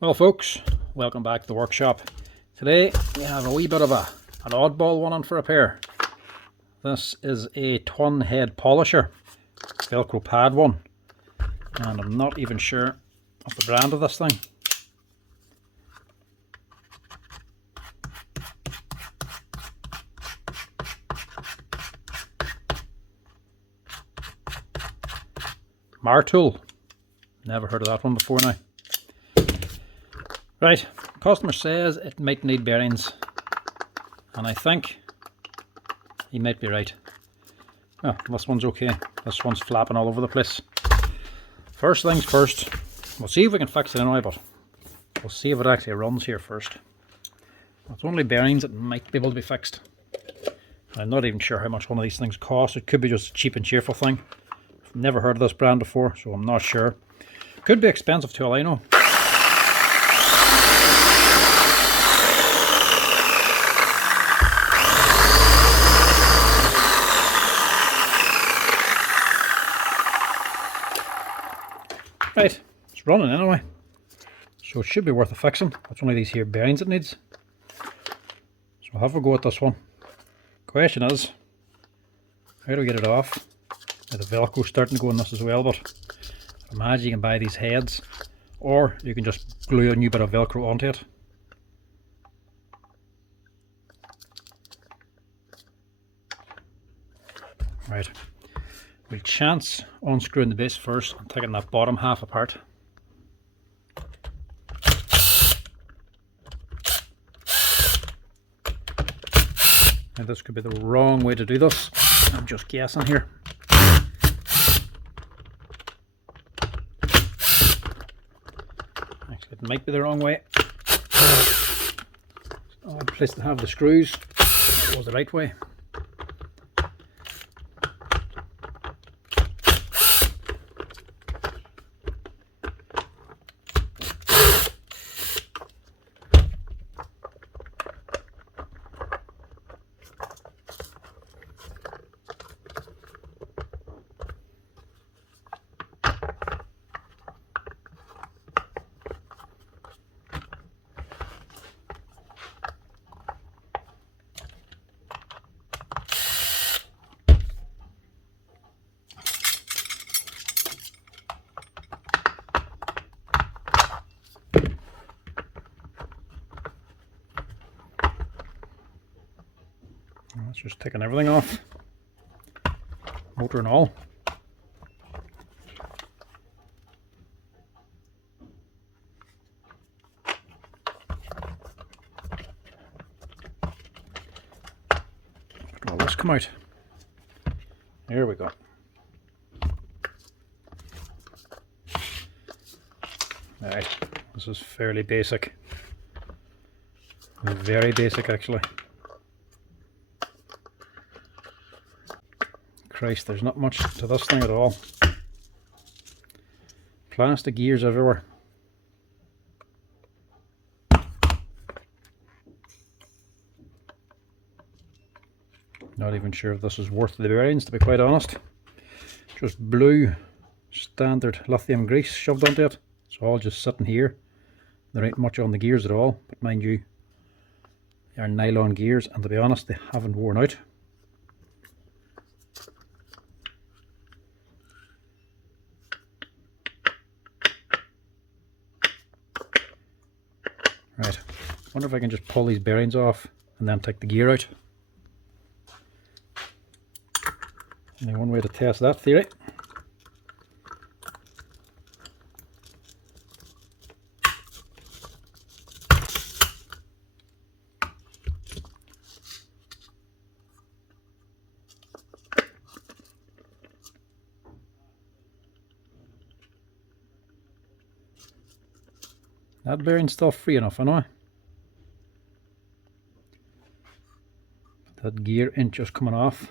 Well folks, welcome back to the workshop. Today we have a wee bit of an oddball one on for repair. This is a twin head polisher, velcro pad one, and I'm not even sure of the brand of this thing. Smartool, never heard of that one before now. Right, customer says it might need bearings, and I think he might be right. Oh, this one's okay. This one's flapping all over the place. First things first, we'll see if we can fix it anyway, but we'll see if it actually runs here first. It's only bearings that might be able to be fixed. I'm not even sure how much one of these things costs. It could be just a cheap and cheerful thing. I've never heard of this brand before, so I'm not sure. Could be expensive too, all I know. Right, it's running anyway, so it should be worth a fixing. It's only these here bearings it needs. So I'll have a go at this one. Question is, how do we get it off? The velcro's starting to go in this as well, but I imagine you can buy these heads, or you can just glue a new bit of velcro onto it. Right, we'll chance unscrewing the base first and taking that bottom half apart. Now this could be the wrong way to do this. I'm just guessing here. Actually, it might be the wrong way. Odd place to have the screws. It was the right way. That's just taking everything off, motor and all. But will this come out? Here we go. Alright, this is fairly basic. Very basic actually. Christ, there's not much to this thing at all. Plastic gears everywhere. Not even sure if this is worth the bearings, to be quite honest. Just blue standard lithium grease shoved onto it. It's all just sitting here. There ain't much on the gears at all, but mind you, they are nylon gears, and to be honest, they haven't worn out. Right, wonder if I can just pull these bearings off and then take the gear out. Only one way to test that theory. That bearing's still free enough, anyway. That gear inch just coming off.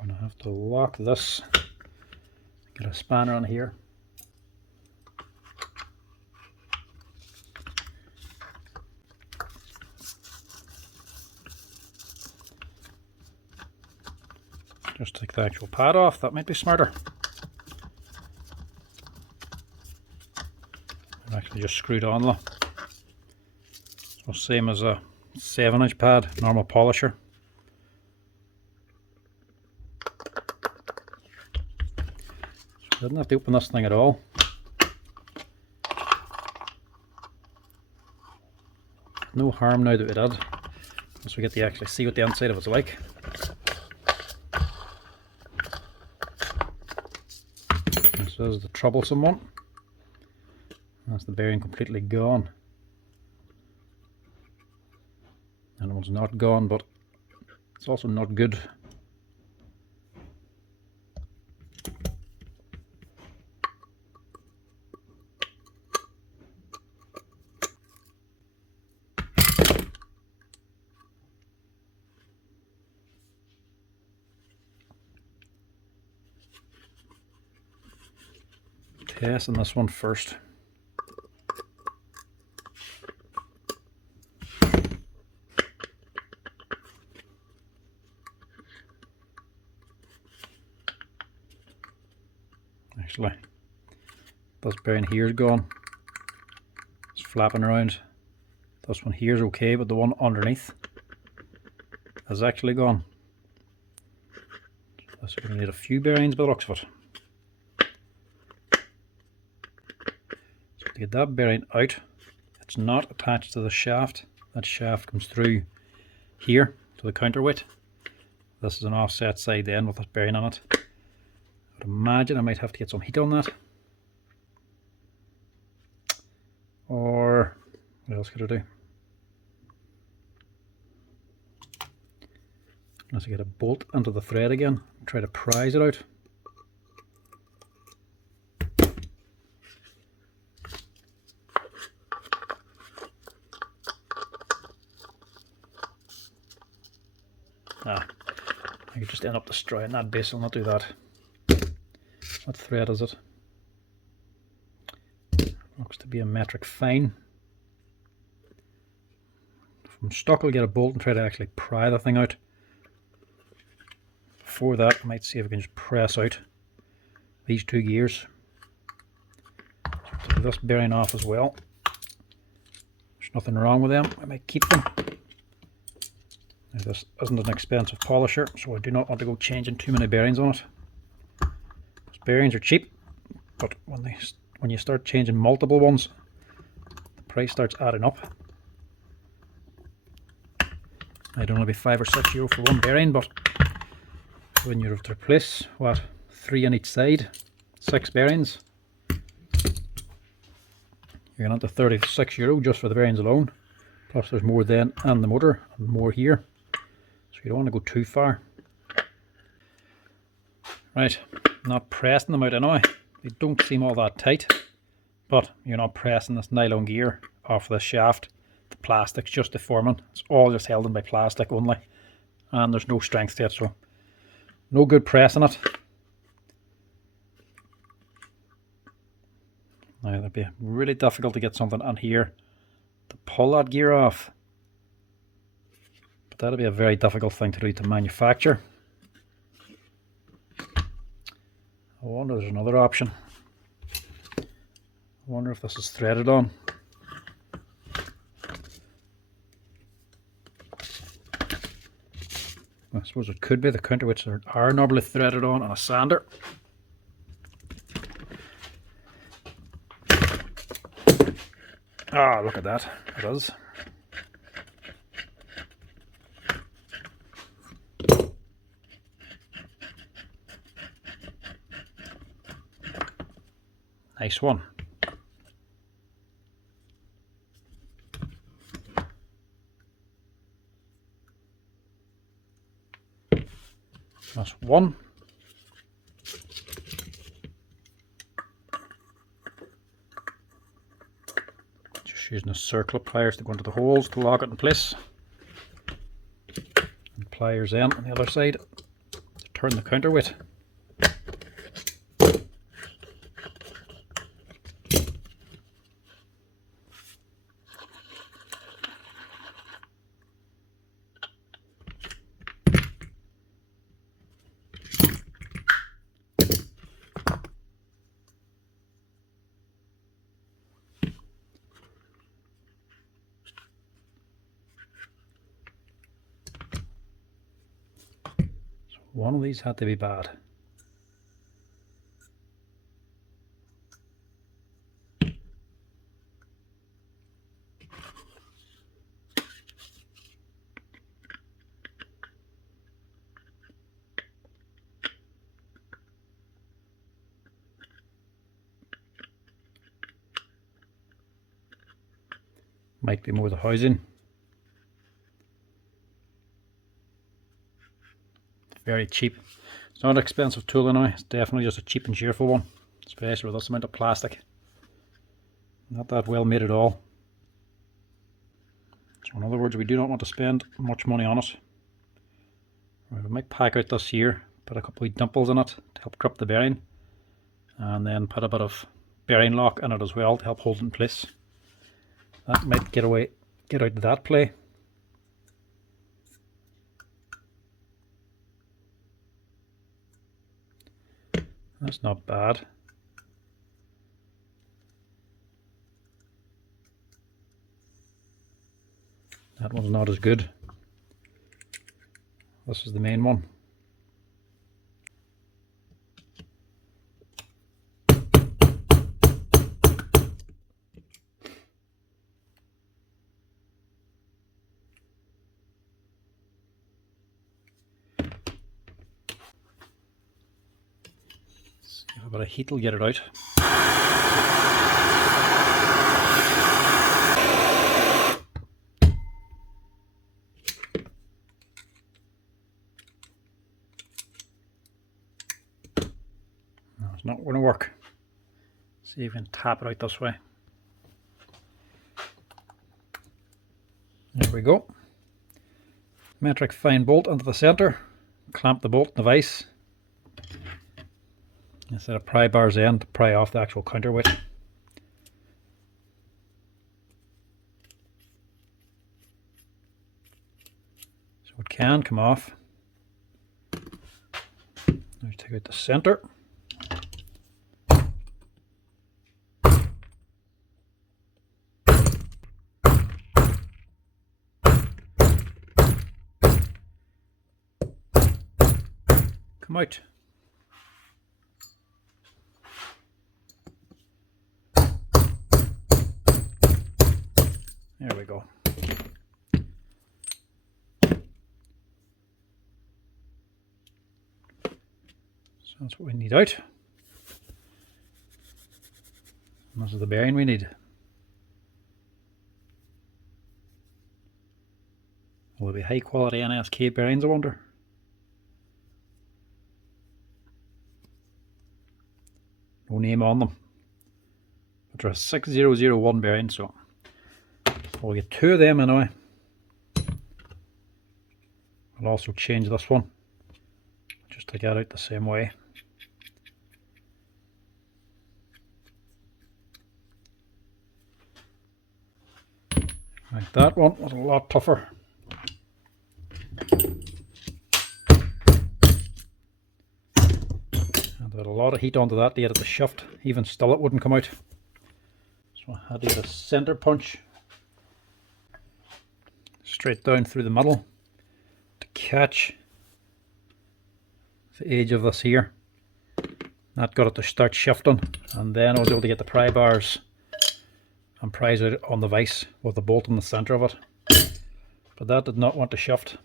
I'm going to have to lock this. Get a spanner on here. Just take the actual pad off, that might be smarter. And actually just screwed on though. So same as a 7-inch pad, normal polisher. So I didn't have to open this thing at all. No harm now that we did, once we get to actually see what the inside of it's like. This is the troublesome one. That's the bearing completely gone. And the one's not gone, but it's also not good. Testing this one first. Actually, this bearing here is gone. It's flapping around. This one here is okay, but the one underneath is actually gone. So we're going to need a few bearings by the looks of it. So to get that bearing out, it's not attached to the shaft. That shaft comes through here to the counterweight. This is an offset side then with this bearing on it. I would imagine I might have to get some heat on that. Or what else could I do? Unless I get a bolt into the thread again and try to prise it out. I could just end up destroying that base. I'll not do that. What thread is it? Looks to be a metric fine. If I'm stuck, I'll get a bolt and try to actually pry the thing out. Before that, I might see if I can just press out these two gears. So take this bearing off as well. There's nothing wrong with them. I might keep them. Now, this isn't an expensive polisher, so I do not want to go changing too many bearings on it. Those bearings are cheap, but when you start changing multiple ones, the price starts adding up. I'd only be €5 or €6 for one bearing, but when you have to replace, what, 3 on each side, 6 bearings, you're going to €36 just for the bearings alone. Plus there's more then and the motor, and more here. So you don't want to go too far. Right, not pressing them out anyway. They don't seem all that tight, but you're not pressing this nylon gear off the shaft. The plastic's just deforming. It's all just held in by plastic only, and there's no strength to it, so no good pressing it. Now it'd be really difficult to get something on here to pull that gear off. But that'd be a very difficult thing to do to manufacture. I wonder if there's another option. I wonder if this is threaded on. I suppose it could be. The counterweights are normally threaded on a sander. Ah, look at that. It is. Nice one. That's one. Just using a circle of pliers to go into the holes to lock it in place. And pliers then on the other side to turn the counterweight. One of these had to be bad. Might be more the housing. Very cheap. It's not an expensive tool anyway, it's definitely just a cheap and cheerful one, especially with this amount of plastic. Not that well made at all. So in other words, we do not want to spend much money on it. We might pack out this here, put a couple of dimples in it to help grip the bearing, and then put a bit of bearing lock in it as well to help hold it in place. That might get out of that play. That's not bad. That one's not as good. This is the main one. Give a bit of heat will get it out. No, it's not going to work. See if we can tap it out this way. There we go. Metric fine bolt into the centre. Clamp the bolt in the vise. Instead of pry bar's end to pry off the actual counterweight. So it can come off. Now take out the centre. Come out. There we go. So that's what we need out. And this is the bearing we need. Will it be high quality NSK bearings, I wonder? No name on them. But they're a 6001 bearing, so we'll get two of them anyway. I'll also change this one just to get out the same way. Like that one was a lot tougher. And I had a lot of heat onto that to get it to shift. Even still it wouldn't come out. So I had to get a center punch straight down through the middle to catch the edge of this here. That got it to start shifting, and then I was able to get the pry bars and prise it on the vise with the bolt in the center of it. But that did not want to shift.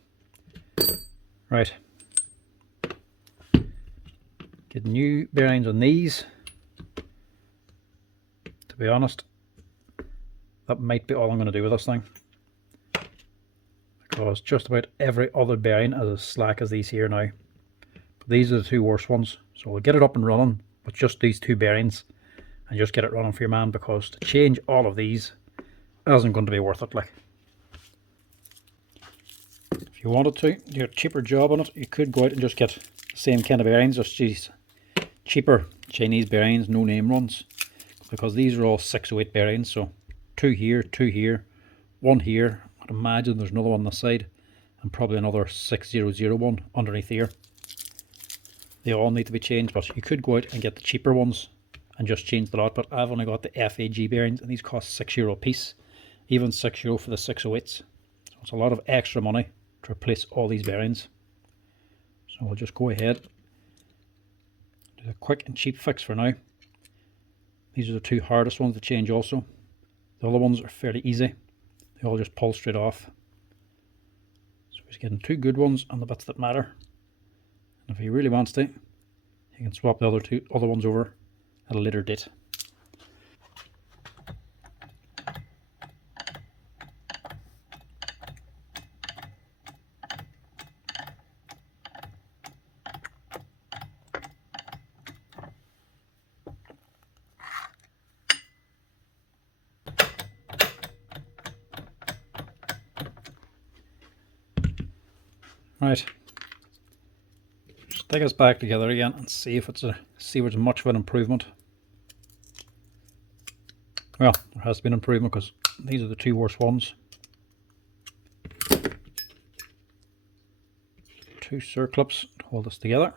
Right. Get new bearings on these. To be honest, that might be all I'm going to do with this thing. Because just about every other bearing is as slack as these here now. But these are the two worst ones. So we'll get it up and running with just these two bearings and just get it running for your man, because to change all of these isn't going to be worth it. Like, if you wanted to do a cheaper job on it, you could go out and just get the same kind of bearings, just these cheaper Chinese bearings, no name runs, because these are all 608 bearings. So two here, one here. I'd imagine there's another one on the side, and probably another 6001 underneath here. They all need to be changed, but you could go out and get the cheaper ones and just change the lot. But I've only got the FAG bearings, and these cost €6 a piece, even €6 for the 608s. So it's a lot of extra money to replace all these bearings. So we'll just go ahead, do a quick and cheap fix for now. These are the two hardest ones to change also. The other ones are fairly easy. They all just pull straight off. So he's getting two good ones and the bits that matter. And if he really wants to, he can swap the other ones over at a later date. Right, stick us back together again and see if see if it's much of an improvement. Well, there has been improvement because these are the two worst ones. Two circlips to hold this together.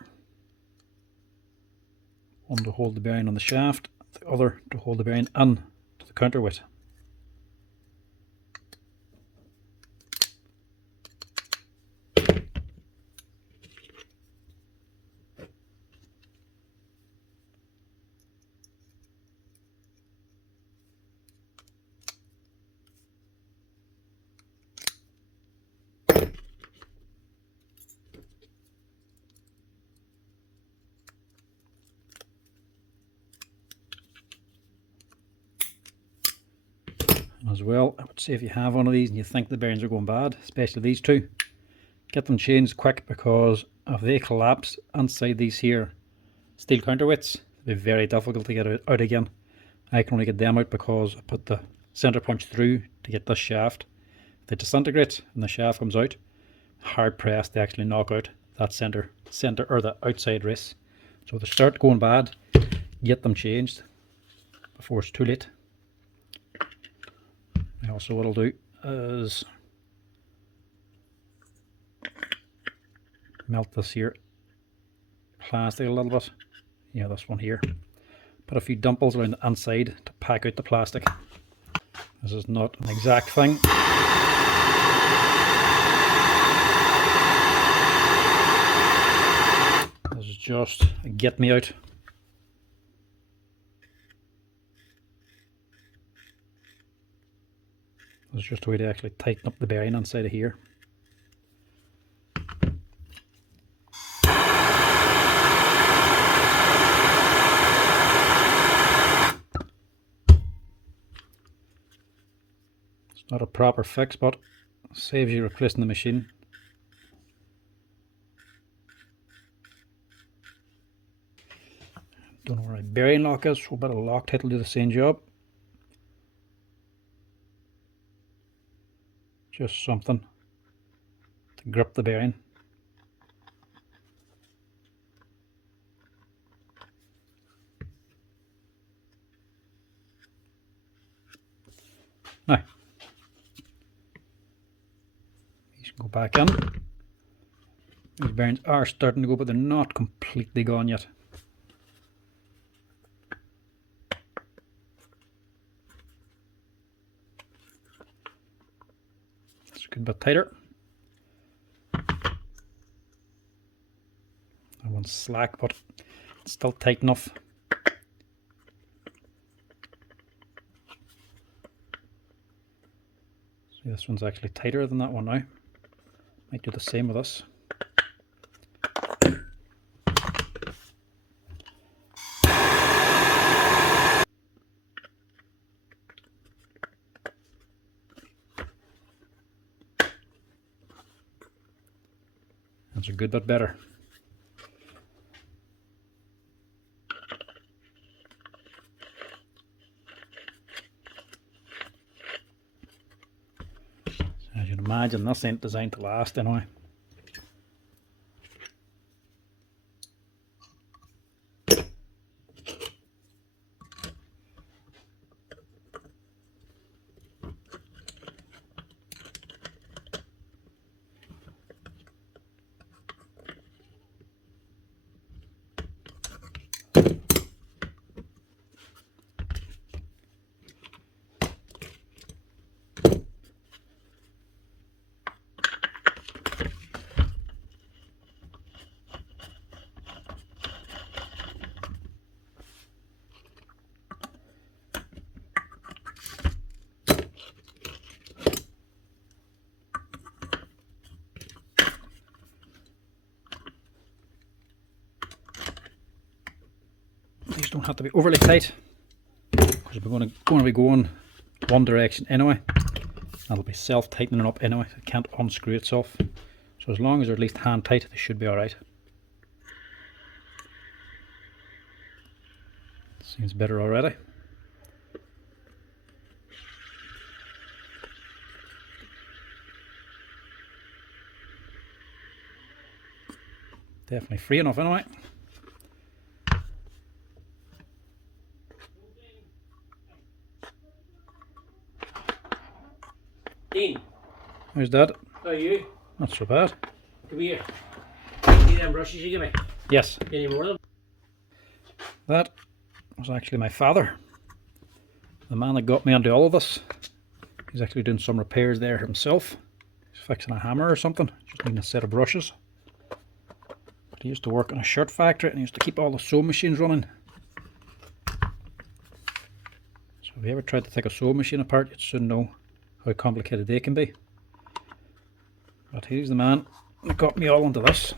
One to hold the bearing on the shaft, the other to hold the bearing in to the counterweight. As well, I would say if you have one of these and you think the bearings are going bad, especially these two, get them changed quick, because if they collapse inside these here steel counterweights, it'll be very difficult to get it out again. I can only get them out because I put the center punch through to get this shaft. If they disintegrate and the shaft comes out, hard pressed to actually knock out that center or the outside race. So if they start going bad, get them changed before it's too late. Also, what I'll do is melt this here plastic a little bit. Yeah, this one here. Put a few dimples around the inside to pack out the plastic. This is not an exact thing. This is just a get me out. This is just a way to actually tighten up the bearing inside of here. It's not a proper fix, but it saves you replacing the machine. Don't know where my bearing lock is, so a bit of Loctite will do the same job. Just something to grip the bearing. Now, these can go back in. These bearings are starting to go, but they're not completely gone yet. It's a good bit tighter. That one's slack, but it's still tight enough. See, this one's actually tighter than that one now. Might do the same with this. That's a good bit better. As you'd imagine, this ain't designed to last anyway. screws don't have to be overly tight, because we're going to be going one direction anyway. That'll be self-tightening up anyway. It can't unscrew itself. So as long as they're at least hand tight, they should be alright. Seems better already. Definitely free enough anyway. Dean. How's that? How are you? Not so bad. Come here. See them brushes you give me? Yes. Any more of them? That was actually my father. The man that got me onto all of this. He's actually doing some repairs there himself. He's fixing a hammer or something. Just needing a set of brushes. But he used to work in a shirt factory and he used to keep all the sewing machines running. So if you ever tried to take a sewing machine apart, you'd soon know how complicated they can be. But he's the man that got me all into this.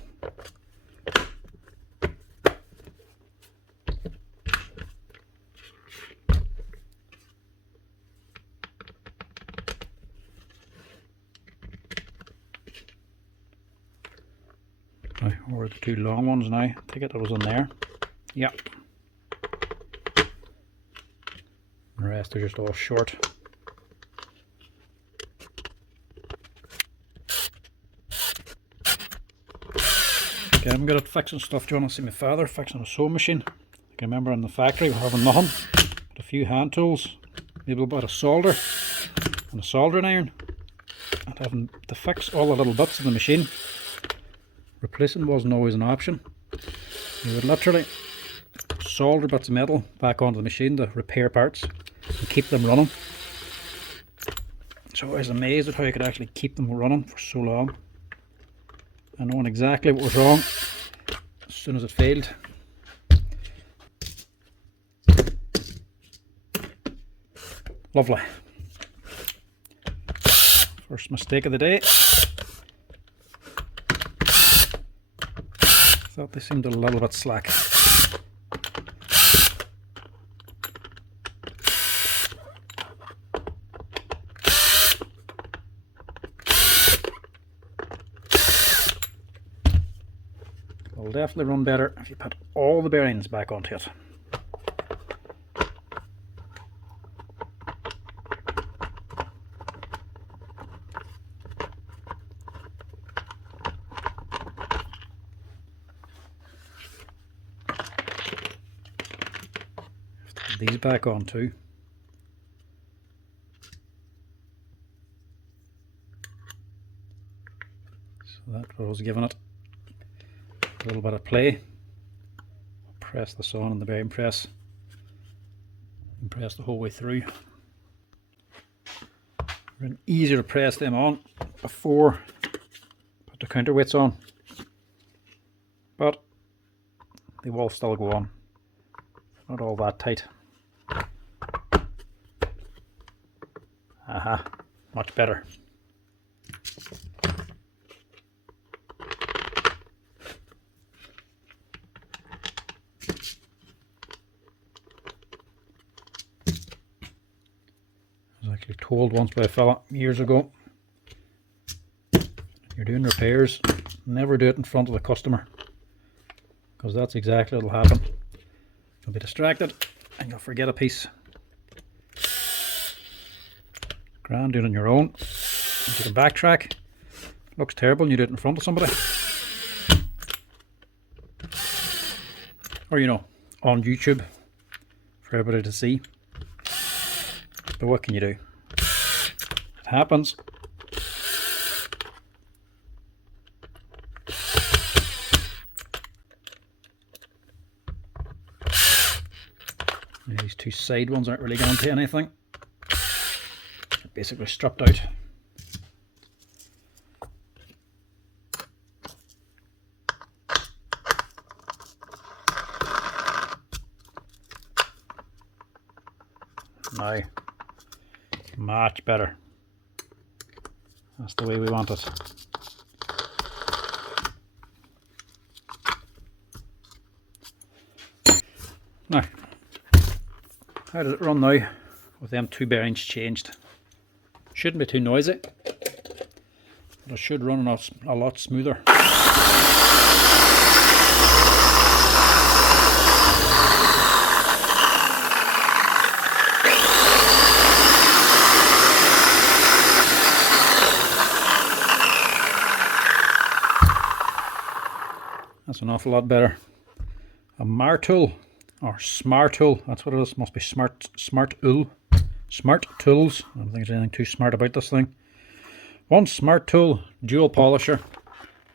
Now, where are the two long ones now? I think it was in there. Yeah. The rest are just all short. Okay, I'm good at fixing stuff. Do you want to see my father fixing a sewing machine? I can remember in the factory we were having nothing but a few hand tools, maybe a bit of solder and a soldering iron, and having to fix all the little bits of the machine. Replacing wasn't always an option. You would literally solder bits of metal back onto the machine to repair parts and keep them running. So I was amazed at how you could actually keep them running for so long. I knowing exactly what was wrong as soon as it failed. Lovely. First mistake of the day. Thought they seemed a little bit slack. It'll definitely run better if you put all the bearings back onto it. These back on too. So that's what I was giving it. A little bit of play. Press this on in the bearing press. And press the whole way through. It's easier to press them on before put the counterweights on. But they will still go on. Not all that tight. Aha, much better. I was actually told once by a fella years ago, you're doing repairs, never do it in front of the customer, because that's exactly what will happen. You'll be distracted and you'll forget a piece. Grand doing it on your own. If you can backtrack, looks terrible and you do it in front of somebody. Or, you know, on YouTube for everybody to see. But what can you do? It happens. These two side ones aren't really going to anything. They're basically stripped out. Now, much better. That's the way we want it. Now, How does it run now with them 2 bearings changed? Shouldn't be too noisy, but it should run a lot smoother. That's an awful lot better. A Smartool or Smartool, that's what it is. Must be Smartool. Smart Tools. I don't think there's anything too smart about this thing. One Smartool Dual polisher,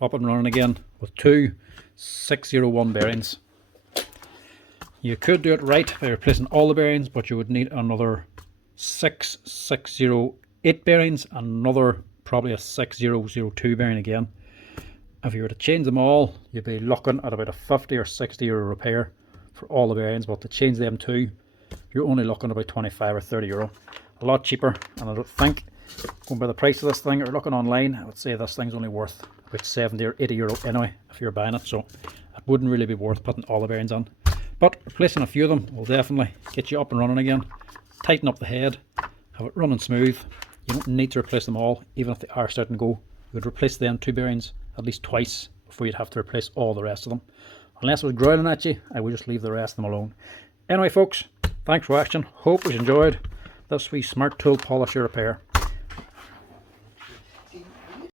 up and running again with 2 601 bearings. You could do it right by replacing all the bearings, but you would need another 6 608 bearings and another probably a 6002 bearing again. If you were to change them all, you'd be looking at about a 50 or 60 euro repair for all the bearings, but to change them too, you're only looking at about 25 or 30 euro. A lot cheaper, and I don't think, going by the price of this thing, or looking online, I would say this thing's only worth about 70 or 80 euro anyway if you're buying it, so it wouldn't really be worth putting all the bearings on. But replacing a few of them will definitely get you up and running again. Tighten up the head, have it running smooth. You don't need to replace them all, even if they are starting to go. You would replace them 2 bearings at least twice before you'd have to replace all the rest of them. Unless it was growling at you, I would just leave the rest of them alone. Anyway folks, thanks for watching. Hope you enjoyed this wee Smartool polisher repair.